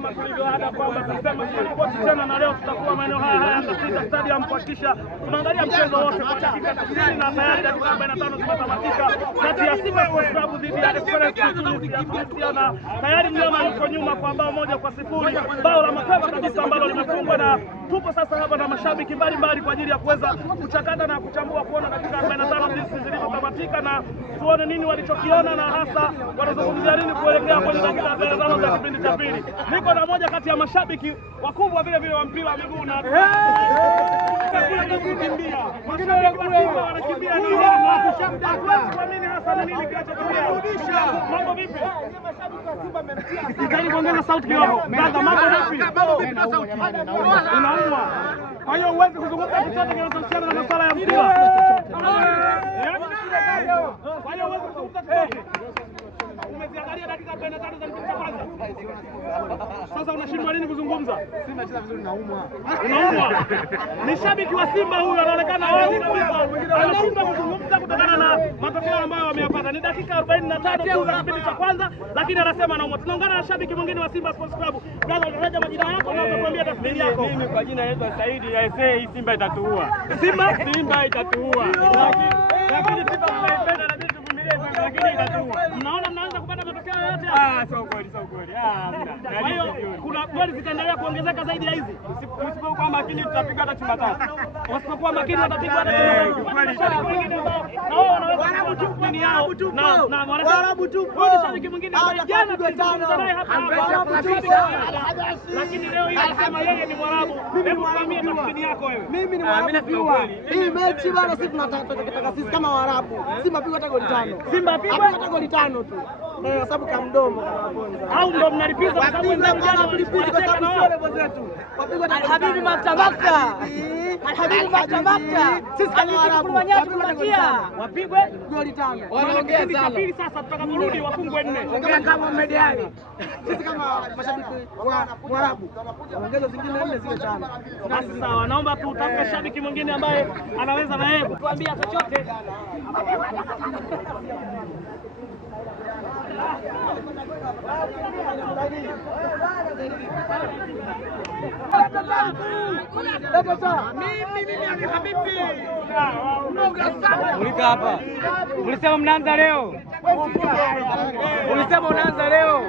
kama tulivyoada kwamba tulisema tulikuwa tena na leo tutakuwa maeneo haya Yanga City Stadium kuhakikisha tunaangalia mchezo wote kwa dakika 90 na tayari dakika 45 zimetamatika kati ya Simba Sports Club dhidi ya Esperance ya Tunisia, na tayari mnyama yuko nyuma kwa bao 1-0, bao la mapema kabisa ambalo limefungwa, na tupo sasa hapa na mashabiki mbalimbali kwa ajili ya kuweza kuchakata na kuchambua kuona dakika 45 jinsi zilivyotamatika na tuone nini walichokiona na hasa wanazungumzia nini kuelekea kwenye dakika 45 za kipindi cha pili. Niko na moja kati ya mashabiki wakubwa vile vile wa mpira wa miguu na kukimbia. Mashabiki wa Simba wanakimbia nini? Kwa nini hasa ni nini kinachotokea? Mambo vipi? Mashabiki wa Simba wamemtia. Ikali kuongeza sauti kidogo. Brother, mambo vipi? Unaumwa. Kwa hiyo huwezi kuzungumza chochote kinachohusiana na masuala ya mpira. Kwa hiyo huwezi kuzungumza chochote. Umeziangalia dakika 45 za kipindi cha kwanza. Sasa unashindwa nini kuzungumza? Simba inacheza vizuri, naumwa. Unaumwa? Ni shabiki wa Simba huyu anaonekana wazi kabisa. Anashindwa kuzungumza kutokana na matokeo ambayo wameyapata. Ni dakika 45 tu za kipindi cha kwanza, lakini anasema anaumwa. Tunaungana na shabiki mwingine wa Simba Sports Club. Brother, unataja majina yako na utakwambia tathmini yako. Mimi kwa jina naitwa Saidi, hii Simba itatuua. Simba itatuua. Lakini Simba tunaipenda na sisi tuvumilie, lakini itatuua. Mnaona mnaanza kupata matokeo yote hapa? Sio kweli, sio kweli. Kwa hiyo kuna goli zitaendelea kuongezeka zaidi ya hizi. Usipokuwa makini tutapiga hata chuma tatu. Wasipokuwa makini watapigwa hata chuma tatu. Wengine ambao na wao wanaweza kutupa yao na Waarabu tu. Kuna shabiki mwingine ambaye jana tulizungumza naye hapa, lakini leo hii anasema yeye ni Mwarabu. Hebu tuambie tathmini yako wewe. Mimi ni Mwarabu. Hii mechi bwana, sisi tunataka sisi kama Waarabu. Simba pigwa hata goli 5. Simba pigwa hata goli 5 tu. Kwa sababu kama mdomo kama waponza. Au ndo mnalipiza kwa sababu wenzangu jana tulipiza kwa sababu sio level zetu. Wapigwa hata Habibi Maktabaka. Habibi Maktabaka. Sisi kama Waarabu tunabakia wapigwe goli 5. Wanaongea sana. Pili sasa tutakaporudi wafungwe 4. Kama Mohamed Ali. Sisi kama mashabiki wa Waarabu ongeza zingine 4 ziwe 5. Basi sawa, naomba tutafute shabiki mwingine ambaye anaweza na yeye kuambia chochote. Ulika hapa. Ulisema mnaanza leo. Ulisema unaanza leo.